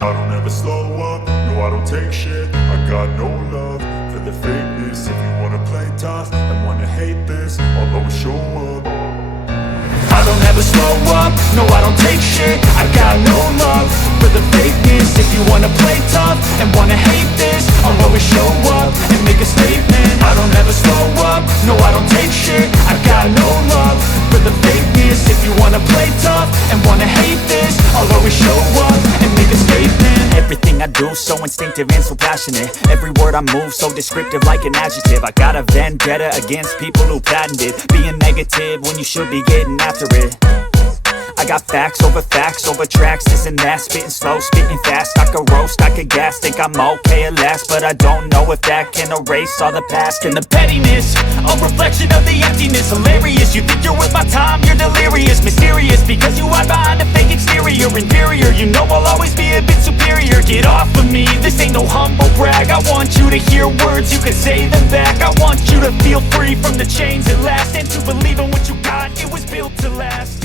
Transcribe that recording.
I don't ever slow up, no I don't take shit. I got no love for the fakeness. If you wanna play tough and wanna hate this, I'll always show up. I don't ever slow up, no I don't take shit. I got no love for the fakeness. If you wanna play tough and wanna hate this, I'll always show up and make a statement. I don't ever slow up, no I don't take shit. I got no love for the fakeness. If you wanna play tough and wanna hate this, I'll always show up and make a statement. Everything I do so instinctive and so passionate. Every word I move so descriptive like an adjective. I got a vendetta against people who patented being negative when you should be getting after it. I got facts over tracks, this and that. Spitting slow, spitting fast. I could roast, I could gas. Think I'm okay at last, but I don't know if that can erase all the past. And the pettiness, a reflection of the emptiness. Hilarious, you think you're worth my time, you're delirious. Mysterious, because you hide behind a fake exterior. Inferior, you know I'll always be a bit superior. Get off of me, this ain't no humble brag. I want you to hear words, you can say them back. I want you to feel free from the chains at last, and to believe in what you got, it was built to last.